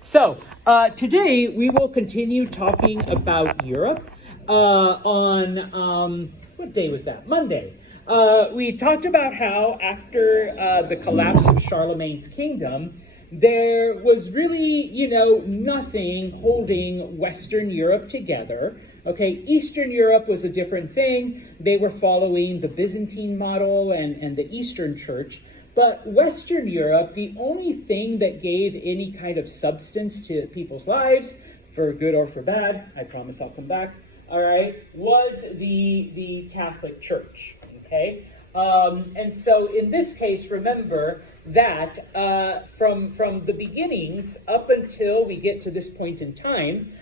So today we will continue talking about Europe on what day was that? Monday. We talked about how after the collapse of Charlemagne's kingdom, there was really, nothing holding Western Europe together. Okay, Eastern Europe was a different thing. They were following the Byzantine model and the Eastern Church. But Western Europe, the only thing that gave any kind of substance to people's lives, for good or for bad, I promise I'll come back, all right, was the Catholic Church, okay? And so in this case, remember that from the beginnings up until we get to this point in time,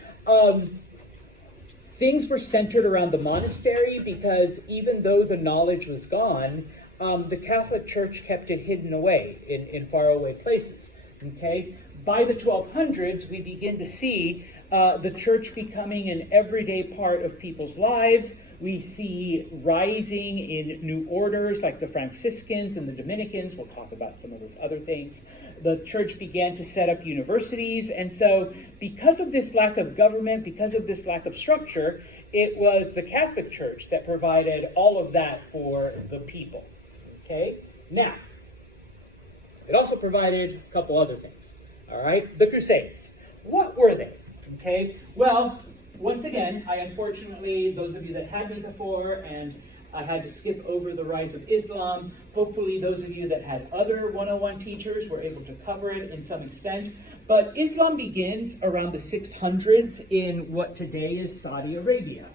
things were centered around the monastery because even though the knowledge was gone, the Catholic Church kept it hidden away in faraway places, okay? By the 1200s, we begin to see the church becoming an everyday part of people's lives. We see rising in new orders like the Franciscans and the Dominicans. We'll talk about some of those other things. The church began to set up universities. And so because of this lack of government, because of this lack of structure, it was the Catholic Church that provided all of that for the people. Okay, now, it also provided a couple other things, all right? The Crusades. What were they? Okay, well, once again, unfortunately, those of you that had me before, and I had to skip over the rise of Islam, hopefully those of you that had other 101 teachers were able to cover it in some extent. But Islam begins around the 600s in what today is Saudi Arabia.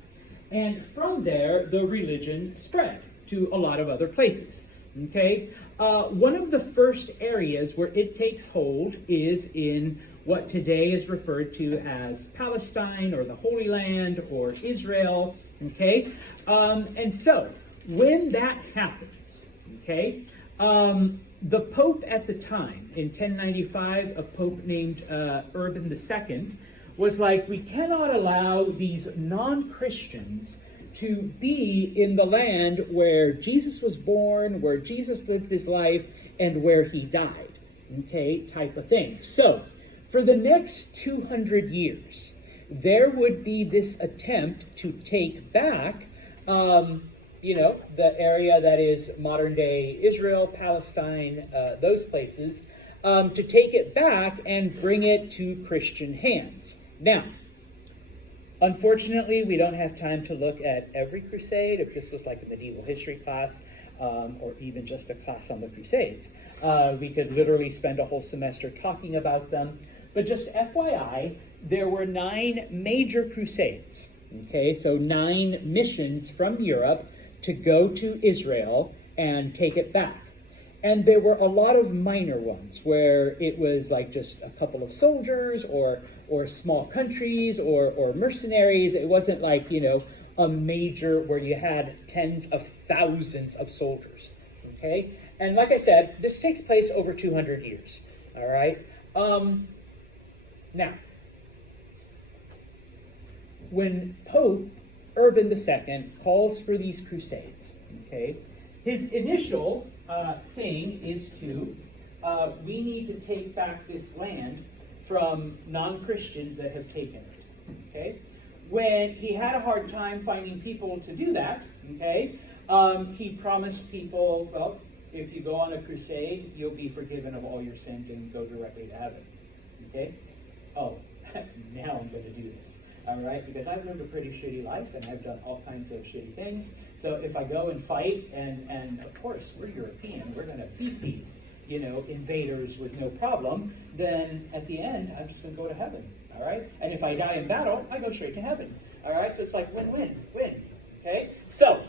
And from there, the religion spread to a lot of other places. Okay, one of the first areas where it takes hold is in what today is referred to as Palestine or the Holy Land or Israel. Okay, and so when that happens, okay, the Pope at the time in 1095, a Pope named Urban II, was like, we cannot allow these non-Christians to be in the land where Jesus was born, where Jesus lived his life, and where he died, okay, type of thing. So, for the next 200 years, there would be this attempt to take back, the area that is modern-day Israel, Palestine, those places, to take it back and bring it to Christian hands. Now, unfortunately, we don't have time to look at every crusade. If this was like a medieval history class, or even just a class on the Crusades, we could literally spend a whole semester talking about them. But just FYI, there were 9 major crusades, okay? So 9 missions from Europe to go to Israel and take it back. And there were a lot of minor ones where it was like just a couple of soldiers or small countries or mercenaries. It wasn't like, a major where you had tens of thousands of soldiers, okay? And like I said, this takes place over 200 years, all right? Now, when Pope Urban II calls for these crusades, okay, his initial thing is to, we need to take back this land from non-Christians that have taken it, okay? When he had a hard time finding people to do that, okay, he promised people, well, if you go on a crusade, you'll be forgiven of all your sins and go directly to heaven, okay? Oh, now I'm going to do this. All right, because I've lived a pretty shitty life and I've done all kinds of shitty things. So if I go and fight, and of course we're European, we're going to beat these, invaders with no problem, then at the end, I'm just going to go to heaven. All right, and if I die in battle, I go straight to heaven. All right, so it's like win-win, win. Okay, so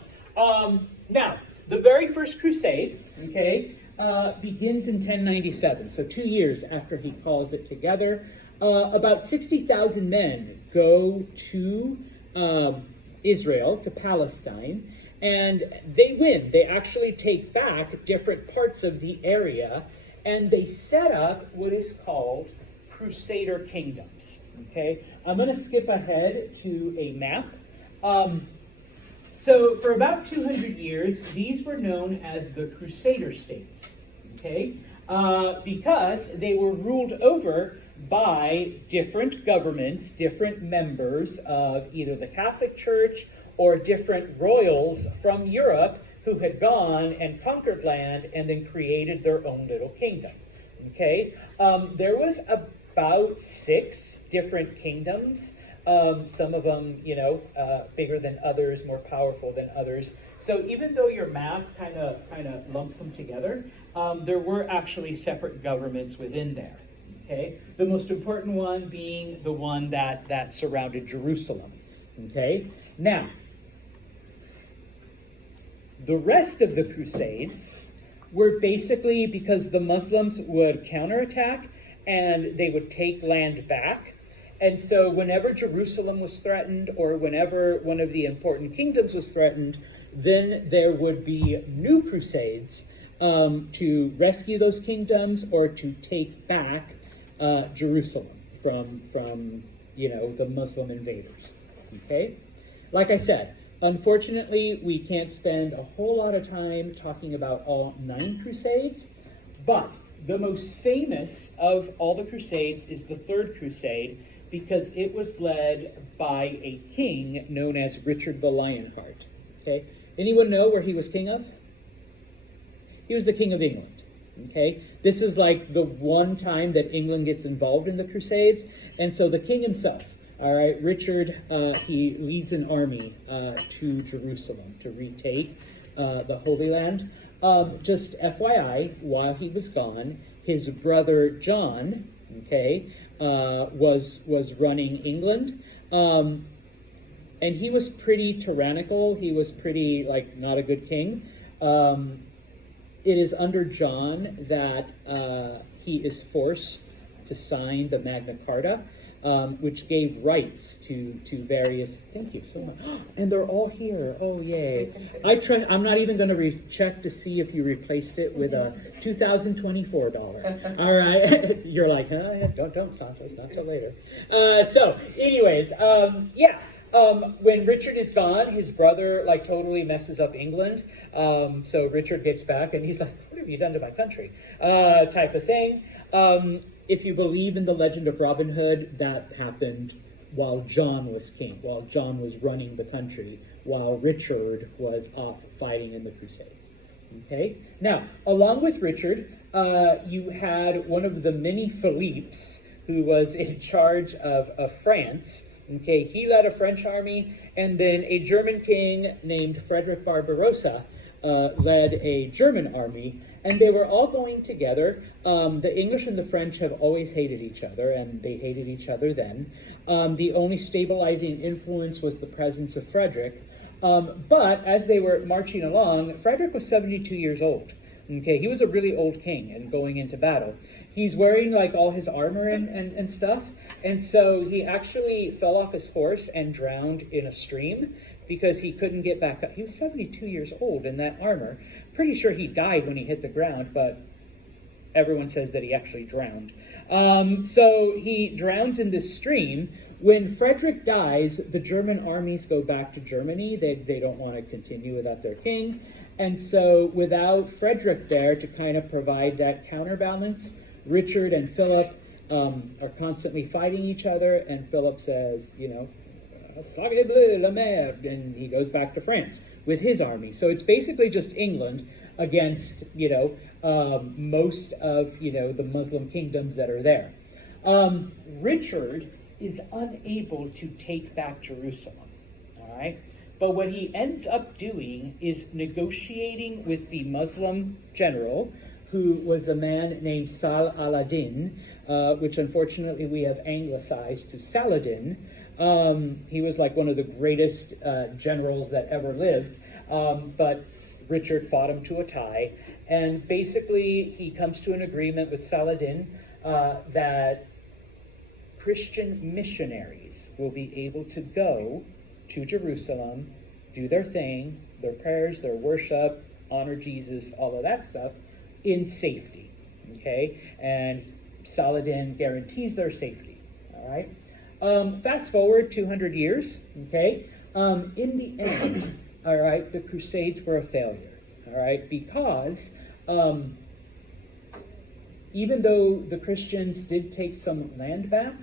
now the very first crusade, okay, begins in 1097. So 2 years after he calls it together. About 60,000 men go to Israel, to Palestine, and they win. They actually take back different parts of the area, and they set up what is called Crusader kingdoms. Okay, I'm going to skip ahead to a map. So for about 200 years, these were known as the Crusader states. Okay, because they were ruled over by different governments, different members of either the Catholic Church or different royals from Europe who had gone and conquered land and then created their own little kingdom. Okay, there was about 6 different kingdoms. Some of them, bigger than others, more powerful than others. So even though your map kind of lumps them together, there were actually separate governments within there. Okay, the most important one being the one that surrounded Jerusalem. Okay, now the rest of the Crusades were basically because the Muslims would counterattack and they would take land back. And so whenever Jerusalem was threatened or whenever one of the important kingdoms was threatened, then there would be new crusades to rescue those kingdoms or to take back Jerusalem from the Muslim invaders. Okay? Like I said, unfortunately, we can't spend a whole lot of time talking about all 9 crusades, but the most famous of all the crusades is the Third Crusade, because it was led by a king known as Richard the Lionheart. Okay, anyone know where he was king of? He was the king of England. Okay, this is like the one time that England gets involved in the Crusades, and so the king himself, all right, Richard, he leads an army to Jerusalem to retake the Holy Land. Just FYI, while he was gone, his brother John, okay, was running England, and he was pretty tyrannical. He was pretty not a good king. It is under John that he is forced to sign the Magna Carta, which gave rights to various. Thank you so much. And they're all here. Oh yay! I'm not even going to check to see if you replaced it with a $2024. All right, you're like, don't, Santos, not till later. So, anyways, yeah. When Richard is gone, his brother totally messes up England. So Richard gets back and he's like, "What have you done to my country?" Type of thing. If you believe in the legend of Robin Hood, that happened while John was king, while John was running the country, while Richard was off fighting in the Crusades. Okay. Now, along with Richard, you had one of the many Philippes who was in charge of France. Okay, he led a French army, and then a German king named Frederick Barbarossa led a German army, and they were all going together. The English and the French have always hated each other, and they hated each other then. The only stabilizing influence was the presence of Frederick. But as they were marching along, Frederick was 72 years old. Okay, he was a really old king and going into battle. He's wearing all his armor and stuff. And so he actually fell off his horse and drowned in a stream because he couldn't get back up. He was 72 years old in that armor. Pretty sure he died when he hit the ground, but everyone says that he actually drowned. So he drowns in this stream. When Frederick dies, the German armies go back to Germany. They don't want to continue without their king. And so without Frederick there to kind of provide that counterbalance, Richard and Philip are constantly fighting each other, and Philip says, "Sacre bleu, la merde," and he goes back to France with his army. So it's basically just England against, most of, the Muslim kingdoms that are there. Richard is unable to take back Jerusalem, all right? But what he ends up doing is negotiating with the Muslim general, who was a man named Sal al-Din, which unfortunately we have anglicized to Saladin. He was one of the greatest generals that ever lived, but Richard fought him to a tie. And basically he comes to an agreement with Saladin that Christian missionaries will be able to go to Jerusalem, do their thing, their prayers, their worship, honor Jesus, all of that stuff, in safety, okay? And Saladin guarantees their safety, all right? Fast forward 200 years, okay? In the end, all right, the Crusades were a failure, all right? Because, even though the Christians did take some land back,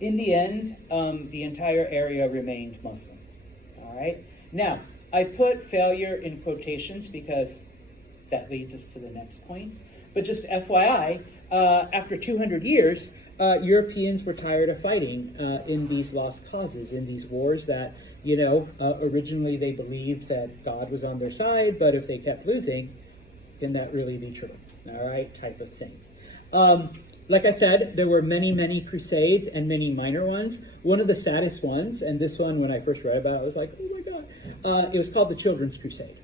in the end, the entire area remained Muslim. All right? Now, I put failure in quotations because that leads us to the next point. But just FYI, after 200 years, Europeans were tired of fighting in these lost causes, in these wars that, originally they believed that God was on their side, but if they kept losing, can that really be true? All right, type of thing. Like I said, there were many, many crusades and many minor ones. One of the saddest ones, and this one, when I first read about it, I was like, oh my God. It was called the Children's Crusade,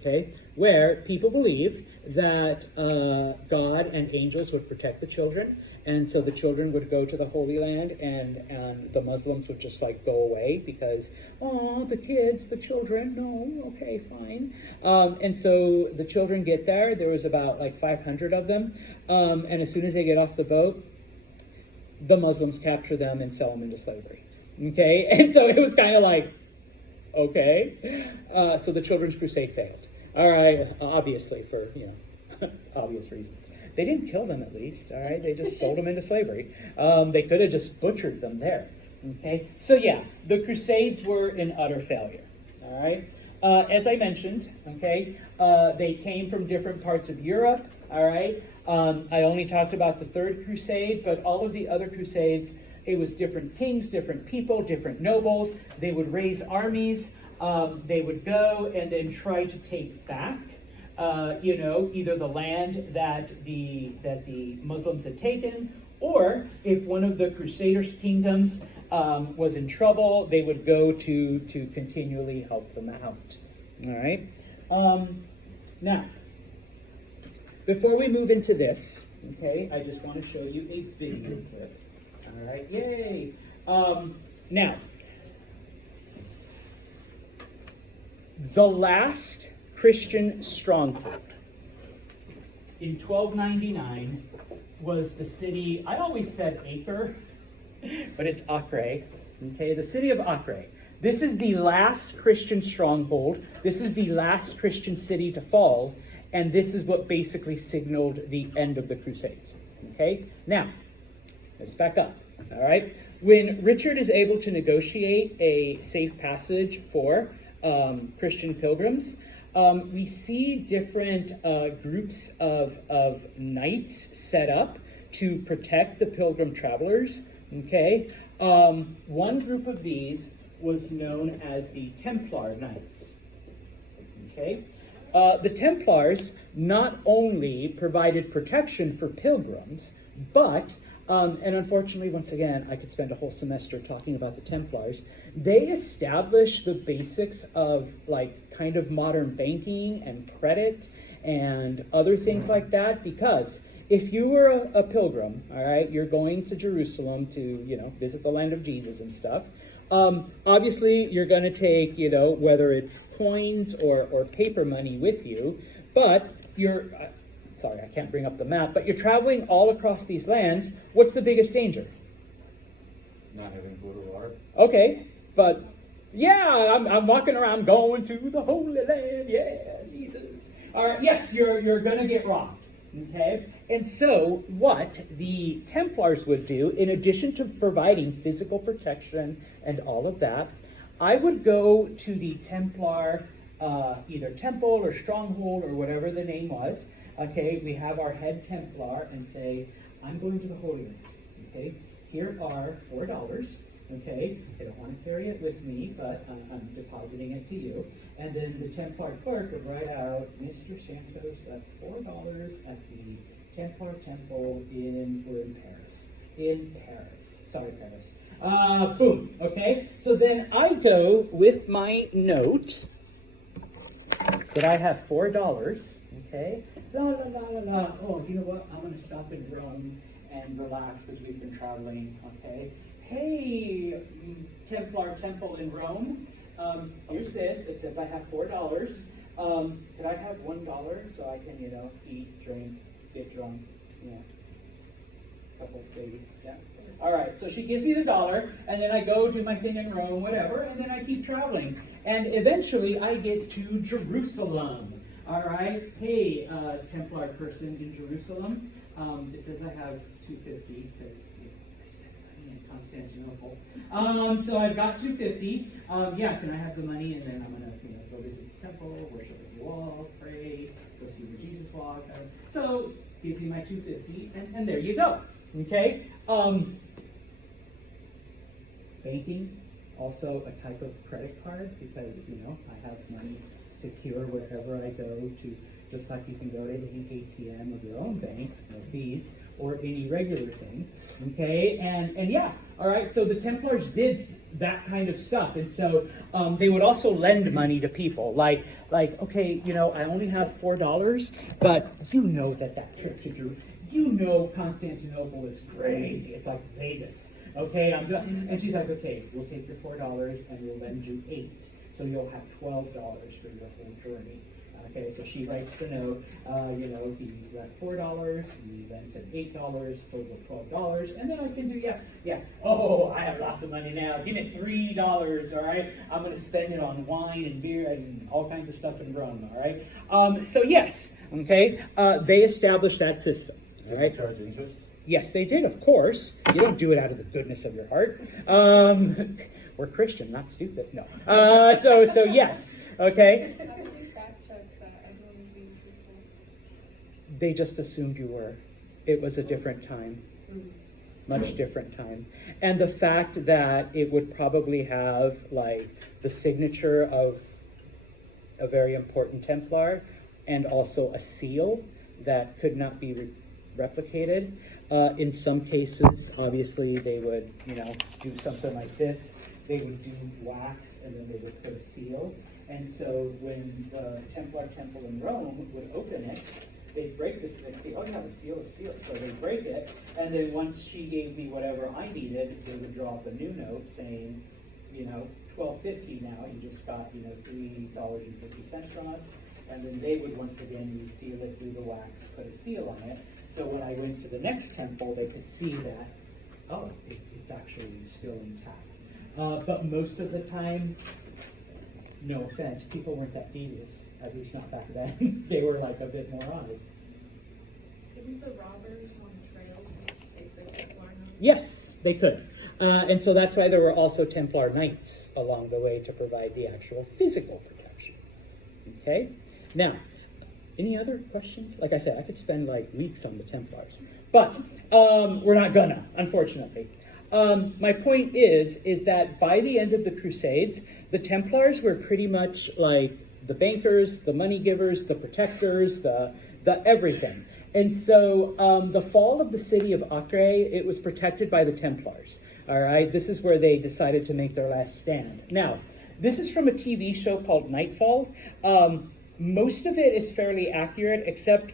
okay? Where people believed that God and angels would protect the children, and so the children would go to the Holy Land, and the Muslims would just like go away because, oh, the kids, the children, no, okay, fine. And so the children get there. There was about like 500 of them, and as soon as they get off the boat, the Muslims capture them and sell them into slavery. Okay, and so it was kind of like, okay, so the Children's Crusade failed. All right, obviously for obvious reasons. They didn't kill them, at least. All right, they just sold them into slavery. They could have just butchered them there. Okay, so yeah, the Crusades were an utter failure. All right, as I mentioned, okay, they came from different parts of Europe. All right, I only talked about the Third Crusade, but all of the other Crusades, it was different kings, different people, different nobles. They would raise armies. They would go and then try to take back, either the land that the Muslims had taken, or if one of the Crusaders' kingdoms was in trouble, they would go to continually help them out. All right. Now, before we move into this, okay, I just want to show you a video clip. All right, yay! Now, the last Christian stronghold in 1299 was the city, I always said Acre, but it's Acre, okay, the city of Acre. This is the last Christian stronghold. This is the last Christian city to fall, and this is what basically signaled the end of the Crusades, okay? Now, let's back up, all right? When Richard is able to negotiate a safe passage for Christian pilgrims, we see different groups of knights set up to protect the pilgrim travelers, okay? One group of these was known as the Templar Knights, okay? The Templars not only provided protection for pilgrims, but and unfortunately, once again, I could spend a whole semester talking about the Templars. They established the basics of like kind of modern banking and credit and other things like that, because if you were a pilgrim, all right, you're going to Jerusalem to, visit the land of Jesus and stuff. Obviously, you're going to take, whether it's coins or paper money with you, but you're... Sorry, I can't bring up the map, but you're traveling all across these lands. What's the biggest danger? Not having food or water. Okay, but yeah, I'm walking around going to the Holy Land. Yeah, Jesus. All right, yes, you're gonna get robbed. Okay, and so what the Templars would do, in addition to providing physical protection and all of that, I would go to the Templar either temple or stronghold or whatever the name was. Okay, we have our head Templar and say, I'm going to the Holy Land. Okay, here are $4. Okay, I don't want to carry it with me, but I'm depositing it to you. And then the Templar clerk would write out, Mr. Santos left $4 at the Templar Temple in Paris. In Paris. Sorry, Paris. Boom. Okay, so then I go with my note that I have $4. Okay. La la la la la. Oh, you know what? I'm going to stop in Rome and relax because we've been traveling. Okay. Hey, Templar Temple in Rome. Here's this. It says I have $4. Could I have $1 so I can, eat, drink, get drunk, couple of babies. Yeah. All right. So she gives me the $1, and then I go do my thing in Rome, whatever, and then I keep traveling, and eventually I get to Jerusalem. All right. Hey, Templar person in Jerusalem. It says I have 250 because I spent money in Constantinople. So I've got 250. Yeah, can I have the money? And then I'm gonna go visit the temple, worship with you all, pray, go see the Jesus walk. So gives me my 250, and there you go. Okay. Banking, also a type of credit card because I have money secure wherever I go to. Just like you can go to any ATM of your own bank, no fees, or any regular thing, okay? And yeah, all right, so the Templars did that kind of stuff. And so they would also lend money to people, like okay, I only have $4, but that trip to Jerusalem, Constantinople is crazy. It's like Vegas, okay? I'm done. And she's like, okay, we'll take your $4 and we'll lend you $8. So you'll have $12 for your whole journey. Okay, so she writes the note, he left $4, he lent him $8, total $12, and then I can do, I have lots of money now, give me $3, all right? I'm going to spend it on wine and beer and all kinds of stuff in Rome, all right? So yes, okay, they established that system, all right? Did they charge interest? Yes, they did, of course. You don't do it out of the goodness of your heart. We're Christian, not stupid, no. So yes, okay? They just assumed you were. It was a different time, much different time. And the fact that it would probably have the signature of a very important Templar and also a seal that could not be replicated. In some cases, obviously, they would, do something like this. They would do wax and then they would put a seal. And so when the Templar temple in Rome would open it, they'd break this and they'd say, oh yeah, the seal is sealed. So they'd break it, and then once she gave me whatever I needed, they would draw up a new note saying, $12.50 now, you just got, $3.50 from us. And then they would once again reseal it, do the wax, put a seal on it. So when I went to the next temple, they could see that, it's actually still intact. But most of the time, no offense, people weren't that devious, at least not back then. They were a bit more honest. Didn't the robbers on the trails take the Templar notes? Yes, they could. And so that's why there were also Templar knights along the way to provide the actual physical protection. Okay? Now, any other questions? Like I said, I could spend weeks on the Templars. But we're not gonna, unfortunately. My point is that by the end of the Crusades, the Templars were pretty much like the bankers, the money givers, the protectors, the everything. And so the fall of the city of Acre, it was protected by the Templars. All right, this is where they decided to make their last stand. Now, this is from a TV show called Nightfall. Most of it is fairly accurate, except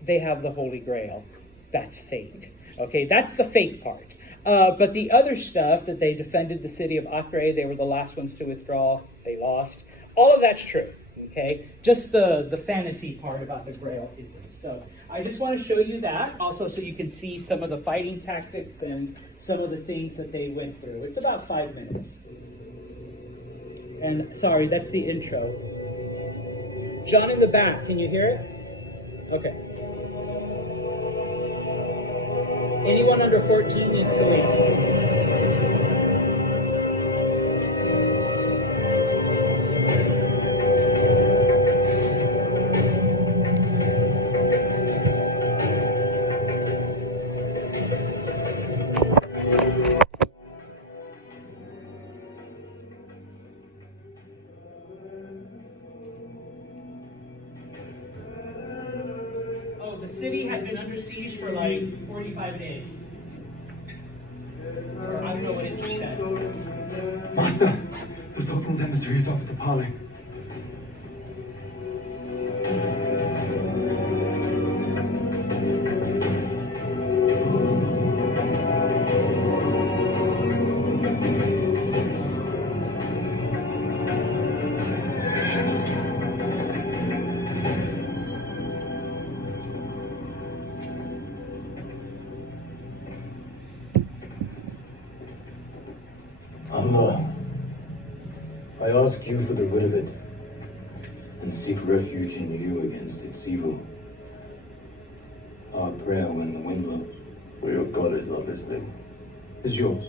they have the Holy Grail. That's fake. Okay, that's the fake part. But the other stuff that they defended the city of Acre, they were the last ones to withdraw, they lost. All of that's true, okay? Just the fantasy part about the Grail isn't. So I just want to show you that, also so you can see some of the fighting tactics and some of the things that they went through. It's about 5 minutes. And sorry, that's the intro. John in the back, can you hear it? Okay. Anyone under 14 needs to leave. The city had been under siege for 45 days. Or I don't know what it just said. Master, the Sultan's emissary is off at the parley. Allah, I ask you for the good of it, and seek refuge in you against its evil. our prayer when the wind blows. Well, your God is not listening. Is yours.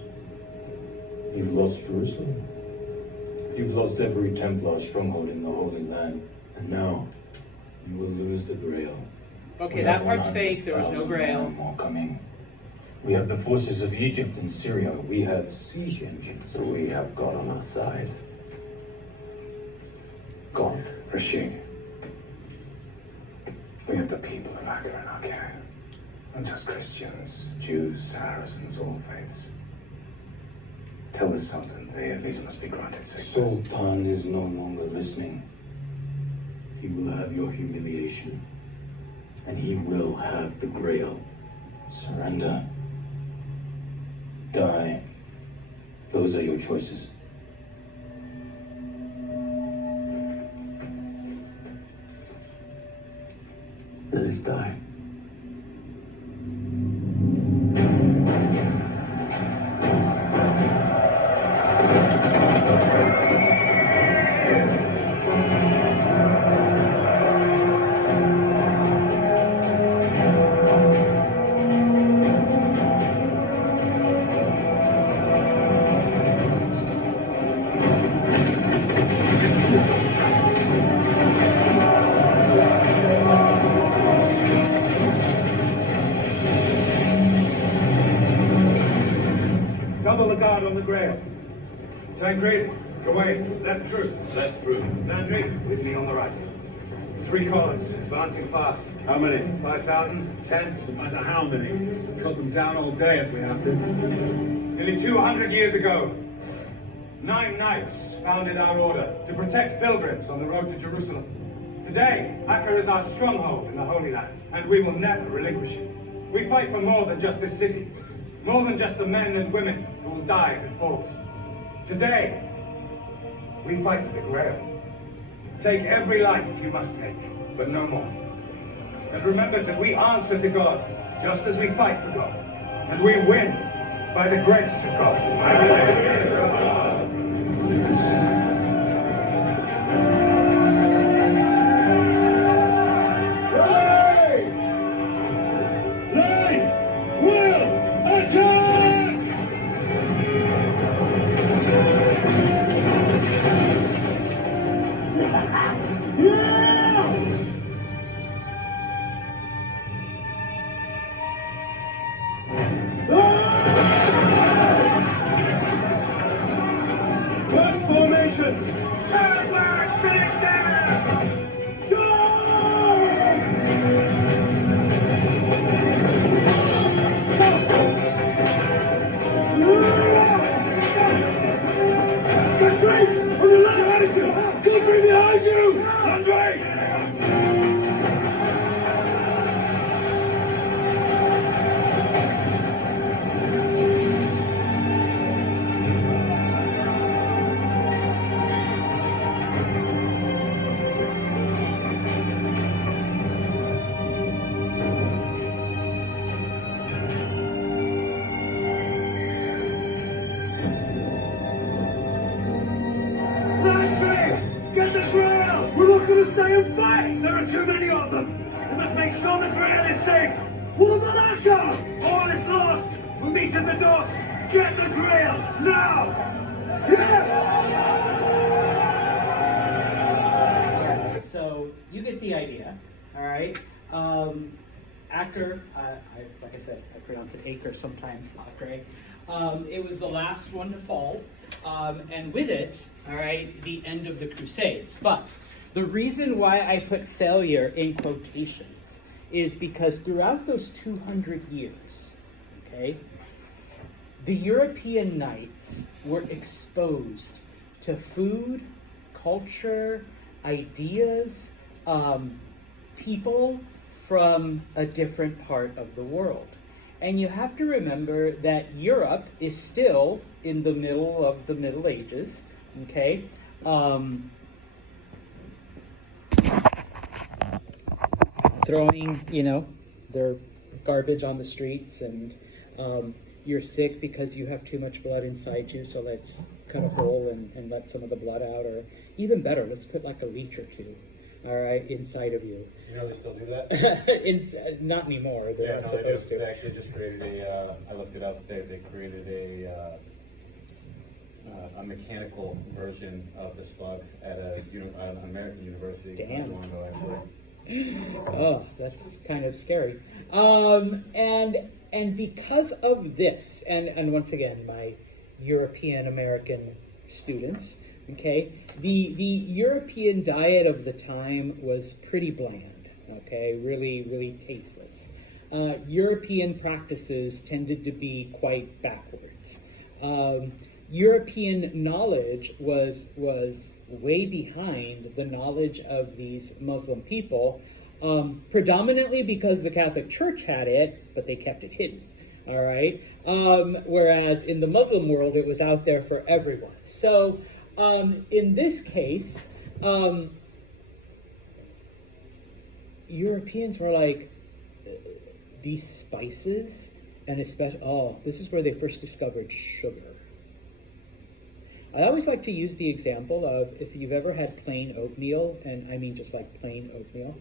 You've lost Jerusalem. You've lost every Templar stronghold in the Holy Land. And now, you will lose the Grail. Okay, that part's fake. There was no 100,000 Grail. more coming. We have the forces of Egypt and Syria. We have siege engines. So we have God on our side. God. Rashid, we have the people of Acre in our care. Not just Christians, Jews, Saracens, all faiths. Tell the Sultan they at least must be granted sickness. Sultan is no longer listening. He will have your humiliation. And he will have the Grail. Surrender. Die. Those are your choices. Let us die. Double the guard on the Grail. Tancred, Gawain, left true. Left true. Landry, with me on the right. 3 columns, advancing fast. How many? 5,000, 10. No matter how many. Cut them down all day if we have to. Nearly 200 years ago, 9 knights founded our order to protect pilgrims on the road to Jerusalem. Today, Acre is our stronghold in the Holy Land, and we will never relinquish it. We fight for more than just this city, more than just the men and women who will die if it falls. Today, we fight for the Grail. Take every life you must take, but no more. And remember that we answer to God, just as we fight for God. And we win by the grace of God. By the grace of God. First formation! Turn back! Finish them! Country! On the line behind you! Country behind you! Andre! Get the Grail! We're not gonna stay and fight! There are too many of them! We must make sure the Grail is safe! What about Acre? All is lost! We'll meet at the docks! Get the Grail! Now! So you get the idea, all right? Acre, like I said, I pronounce it Acre sometimes, Acre. It was the last one to fall, and with it, all right, the end of the Crusades. But the reason why I put failure in quotations is because throughout those 200 years, okay, the European knights were exposed to food, culture, ideas, people from a different part of the world. And you have to remember that Europe is still in the middle of the Middle Ages, okay? Throwing, their garbage on the streets, and you're sick because you have too much blood inside you, so let's cut a hole and let some of the blood out, or even better, let's put like a leech or two. all right, inside of you. You know they still do that? Not anymore. They're Yeah, not no, they do. supposed They to. actually just created I looked it up, they created a mechanical version of the slug at an American university in Damn. Toronto, actually. Oh, that's kind of scary. And because of this, and once again, my European American students, okay, the European diet of the time was pretty bland, okay, really tasteless. European practices tended to be quite backwards. European knowledge was way behind the knowledge of these Muslim people, predominantly because the Catholic Church had it, but they kept it hidden. All right. Whereas in the Muslim world, it was out there for everyone. So in this case, Europeans were like, these spices, and especially, this is where they first discovered sugar. I always like to use the example of if you've ever had plain oatmeal, and I mean just like plain oatmeal.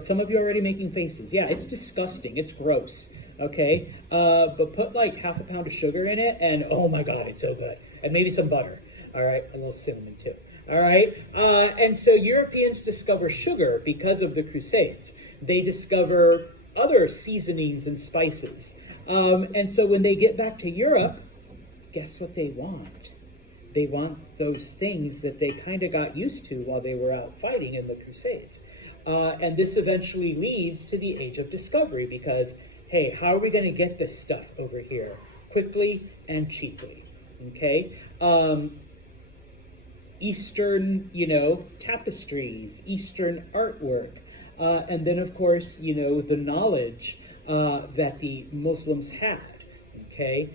Some of you are already making faces. Yeah, it's disgusting. It's gross. Okay, but put like half a pound of sugar in it, and oh my God, it's so good. And maybe some butter. All right, a little cinnamon too. All right, and so Europeans discover sugar because of the Crusades. They discover other seasonings and spices, and so when they get back to Europe, guess what they want? They want those things that they kind of got used to while they were out fighting in the Crusades. And this eventually leads to the Age of Discovery because, hey, how are we going to get this stuff over here quickly and cheaply? Okay? Eastern, tapestries, Eastern artwork. And then, of course, the knowledge that the Muslims had. Okay?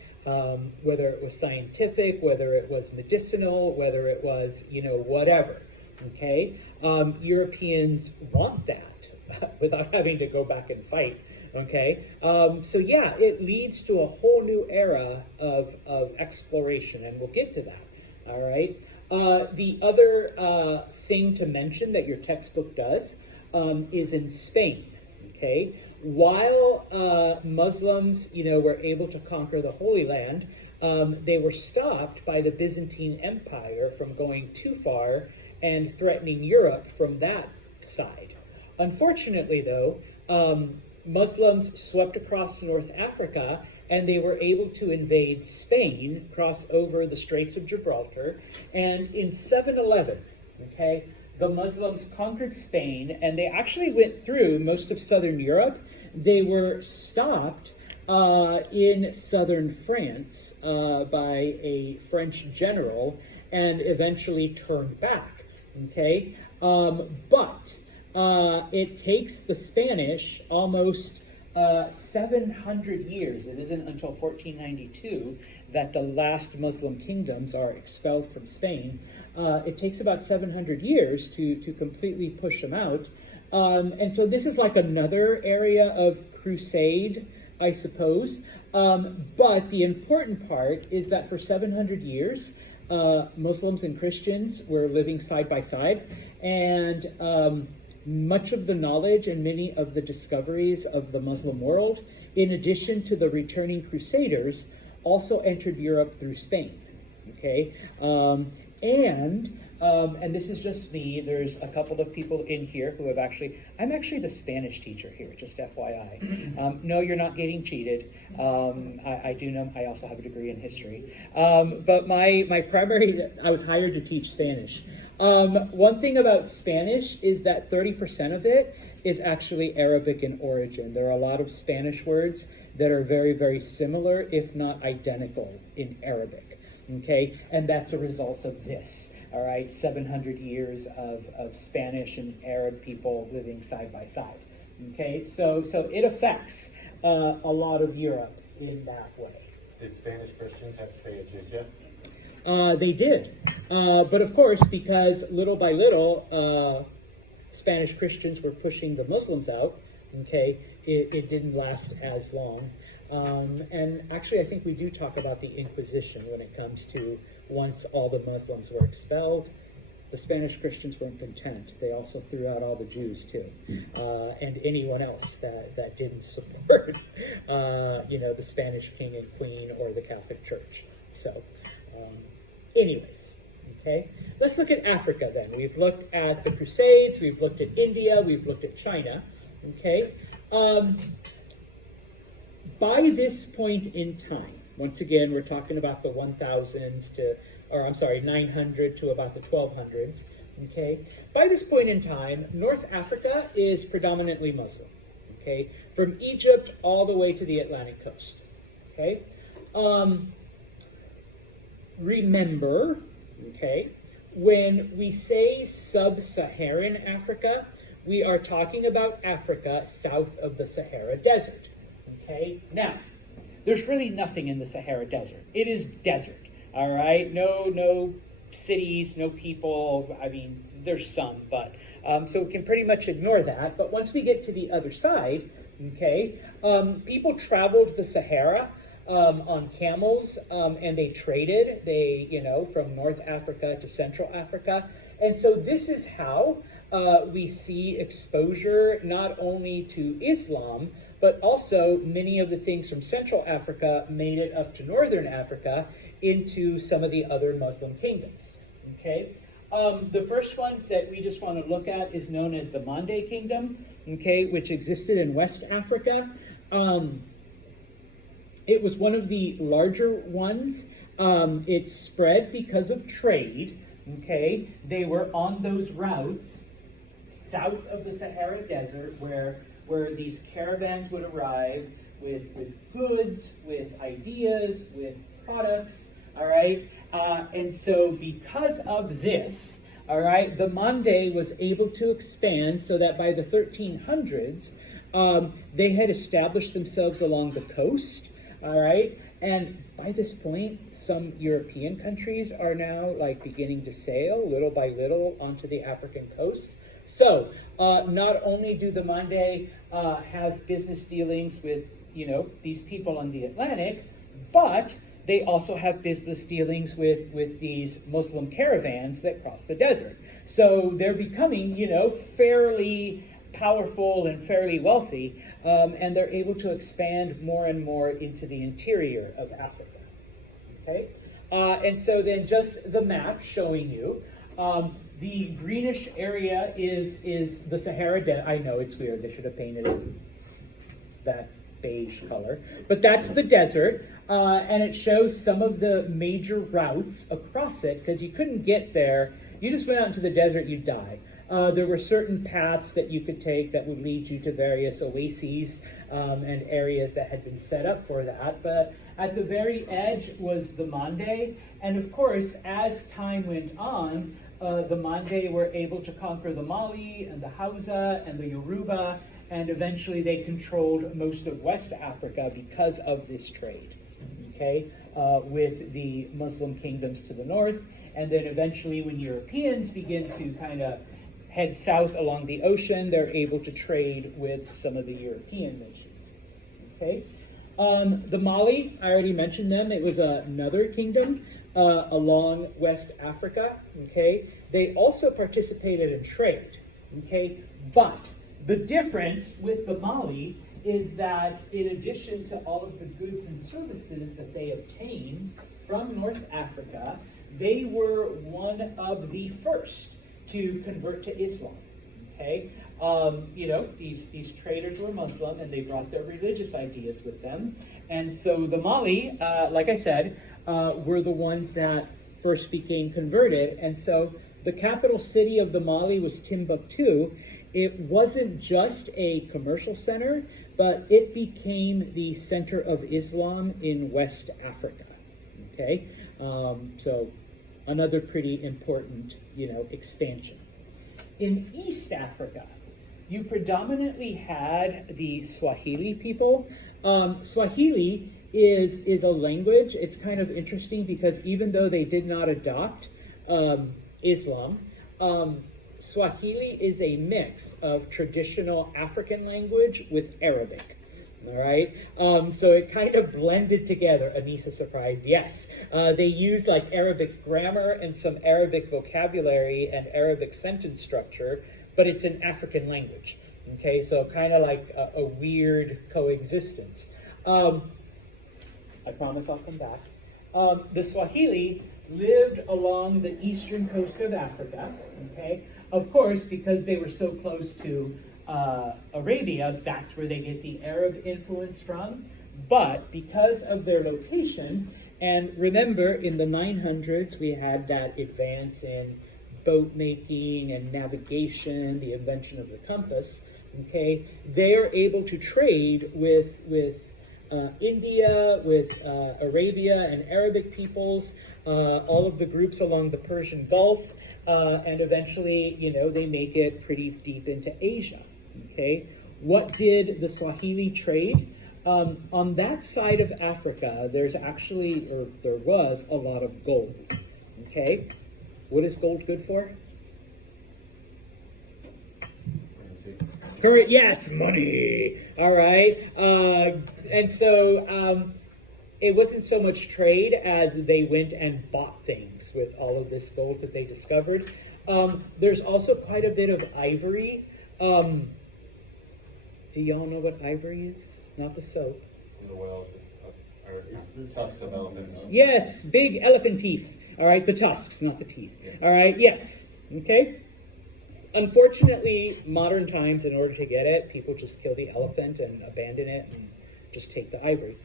Whether it was scientific, whether it was medicinal, whether it was, whatever, okay? Europeans want that without having to go back and fight, okay? So yeah, it leads to a whole new era of exploration, and we'll get to that, all right? The other thing to mention that your textbook does is in Spain, okay? While Muslims, were able to conquer the Holy Land, they were stopped by the Byzantine Empire from going too far and threatening Europe from that side. Unfortunately, though, Muslims swept across North Africa and they were able to invade Spain, cross over the Straits of Gibraltar, and in 711, okay, the Muslims conquered Spain, and they actually went through most of southern Europe. They were stopped in southern France by a French general and eventually turned back, okay? But it takes the Spanish almost 700 years. It isn't until 1492 that the last Muslim kingdoms are expelled from Spain. It takes about 700 years to completely push them out. And so this is like another area of crusade, I suppose. But the important part is that for 700 years, Muslims and Christians were living side by side. And much of the knowledge and many of the discoveries of the Muslim world, in addition to the returning crusaders, also entered Europe through Spain, okay? And this is just me. There's a couple of people in here who have I'm actually the Spanish teacher here, just FYI. No, you're not getting cheated. I do know, I also have a degree in history. But my primary, I was hired to teach Spanish. One thing about Spanish is that 30% of it is actually Arabic in origin. There are a lot of Spanish words that are very, very similar, if not identical, in Arabic, okay? And that's a result of this, all right? 700 years of Spanish and Arab people living side by side, okay? So it affects a lot of Europe in that way. Did Spanish Christians have to pay a jizya? They did. But of course, because little by little, Spanish Christians were pushing the Muslims out, okay, it didn't last as long. And actually, I think we do talk about the Inquisition when it comes to once all the Muslims were expelled, the Spanish Christians weren't content. They also threw out all the Jews too, and anyone else that didn't support, the Spanish king and queen or the Catholic Church. So, anyways, okay, let's look at Africa then. We've looked at the Crusades, we've looked at India, we've looked at China, okay. By this point in time, once again, we're talking about the 900 to about the 1200s, okay? By this point in time, North Africa is predominantly Muslim, okay? From Egypt all the way to the Atlantic coast, okay? Remember, okay, when we say sub-Saharan Africa, we are talking about Africa south of the Sahara Desert, okay? Now, there's really nothing in the Sahara Desert. It is desert, all right? No cities, no people. I mean, there's some, but so we can pretty much ignore that. But once we get to the other side, okay, people traveled the Sahara on camels, and they traded. From North Africa to Central Africa, and so this is how we see exposure not only to Islam, but also many of the things from Central Africa made it up to Northern Africa into some of the other Muslim kingdoms, okay? The first one that we just want to look at is known as the Mande Kingdom, okay, which existed in West Africa. It was one of the larger ones. It spread because of trade, okay? They were on those routes south of the Sahara Desert where these caravans would arrive with goods, with ideas, with products, all right? And so because of this, all right, the Mande was able to expand so that by the 1300s, they had established themselves along the coast, all right? And by this point, some European countries are now beginning to sail little by little onto the African coasts. So not only do the Mande have business dealings with, these people on the Atlantic, but they also have business dealings with these Muslim caravans that cross the desert. So they're becoming, fairly powerful and fairly wealthy, and they're able to expand more and more into the interior of Africa, okay? And so then just the map showing you, the greenish area is the Sahara Desert. I know it's weird. They should have painted it that beige color. But that's the desert, and it shows some of the major routes across it, because you couldn't get there. You just went out into the desert, you'd die. There were certain paths that you could take that would lead you to various oases and areas that had been set up for that. But at the very edge was the Mande. And of course, as time went on, the Mande were able to conquer the Mali and the Hausa and the Yoruba, and eventually they controlled most of West Africa because of this trade, okay, with the Muslim kingdoms to the north. And then eventually when Europeans begin to kind of head south along the ocean, they're able to trade with some of the European nations, okay? The Mali, I already mentioned them. It was another kingdom along West Africa, okay? They also participated in trade, okay? But the difference with the Mali is that in addition to all of the goods and services that they obtained from North Africa, they were one of the first to convert to Islam, okay? These traders were Muslim, and they brought their religious ideas with them. And so the Mali, like I said, were the ones that first became converted. And so the capital city of the Mali was Timbuktu. It wasn't just a commercial center, but it became the center of Islam in West Africa, okay? So another pretty important, expansion. In East Africa, you predominantly had the Swahili people. Swahili is a language. It's kind of interesting because even though they did not adopt Islam, Swahili is a mix of traditional African language with Arabic. All right, so it kind of blended together. Anissa surprised, yes. They used like Arabic grammar and some Arabic vocabulary and Arabic sentence structure, but it's an African language. Okay, so kind of like a weird coexistence. I promise I'll come back. The Swahili lived along the eastern coast of Africa, okay? Of course, because they were so close to Arabia, that's where they get the Arab influence from. But because of their location, and remember in the 900s we had that advance in boat making and navigation, the invention of the compass, okay? They are able to trade with India, with Arabia and Arabic peoples, all of the groups along the Persian Gulf, and eventually, you know, they make it pretty deep into Asia, okay? What did the Swahili trade? On that side of Africa, there was a lot of gold, okay? What is gold good for? Current, yes, money. All right, and so it wasn't so much trade as they went and bought things with all of this gold that they discovered. There's also quite a bit of ivory. Do y'all know what ivory is? Not the soap. From the whales, or tusks of elephants. Yes, big elephant teeth. All right, the tusks, not the teeth. All right, yes, okay. Unfortunately, modern times, in order to get it, people just kill the elephant and abandon it and just take the ivory.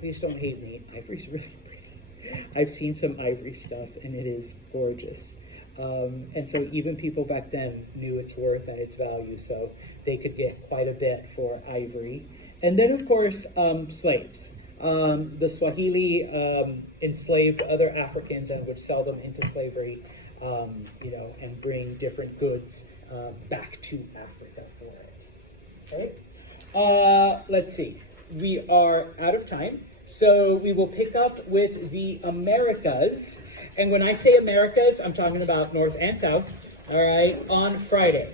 Please don't hate me. Ivory's really pretty. I've seen some ivory stuff, and it is gorgeous. And so even people back then knew its worth and its value, so they could get quite a bit for ivory. And then, of course, slaves. The Swahili enslaved other Africans and would sell them into slavery, you know, and bring different goods back to Africa for it. Okay? Let's see. We are out of time, so we will pick up with the Americas. And when I say Americas, I'm talking about North and South, all right, on Friday.